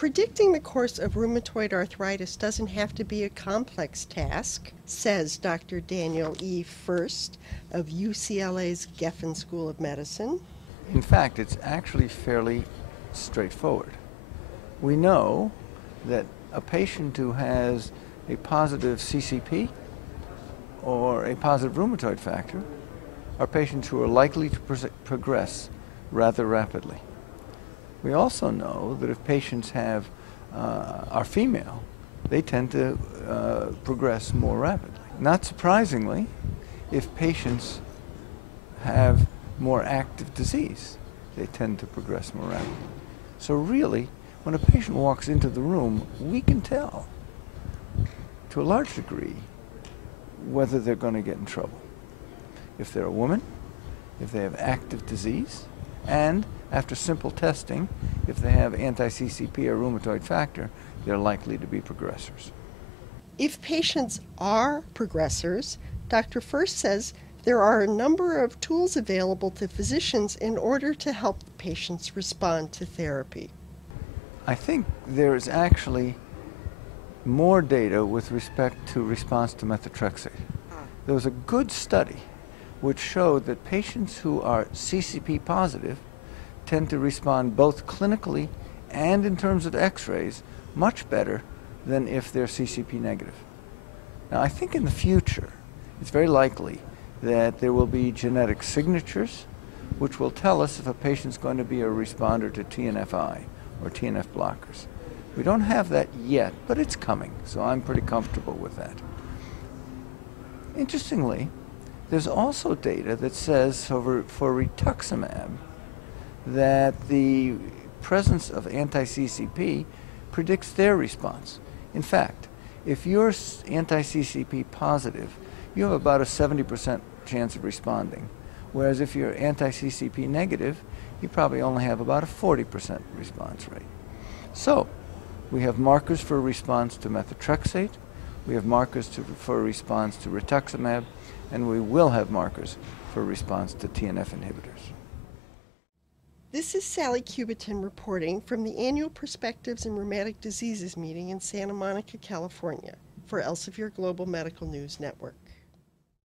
Predicting the course of rheumatoid arthritis doesn't have to be a complex task, says Dr. Daniel E. Furst of UCLA's Geffen School of Medicine. In fact, it's actually fairly straightforward. We know that a patient who has a positive CCP or a positive rheumatoid factor are patients who are likely to progress rather rapidly. We also know that if patients are female, they tend to progress more rapidly. Not surprisingly, if patients have more active disease, they tend to progress more rapidly. So really, when a patient walks into the room, we can tell, to a large degree, whether they're going to get in trouble. If they're a woman, if they have active disease, and after simple testing, if they have anti-CCP or rheumatoid factor, they're likely to be progressors. If patients are progressors, Dr. Furst says there are a number of tools available to physicians in order to help the patients respond to therapy. I think there is actually more data with respect to response to methotrexate. There was a good study which showed that patients who are CCP positive tend to respond both clinically and in terms of x-rays much better than if they're CCP negative. Now, I think in the future, it's very likely that there will be genetic signatures which will tell us if a patient's going to be a responder to TNF-I or TNF blockers. We don't have that yet, but it's coming, so I'm pretty comfortable with that. Interestingly, there's also data that says for rituximab that the presence of anti-CCP predicts their response. In fact, if you're anti-CCP positive, you have about a 70% chance of responding, whereas if you're anti-CCP negative, you probably only have about a 40% response rate. So, we have markers for response to methotrexate, we have markers for response to rituximab, and we will have markers for response to TNF inhibitors. This is Sally Cubiton reporting from the annual Perspectives in Rheumatic Diseases meeting in Santa Monica, California, for Elsevier Global Medical News Network.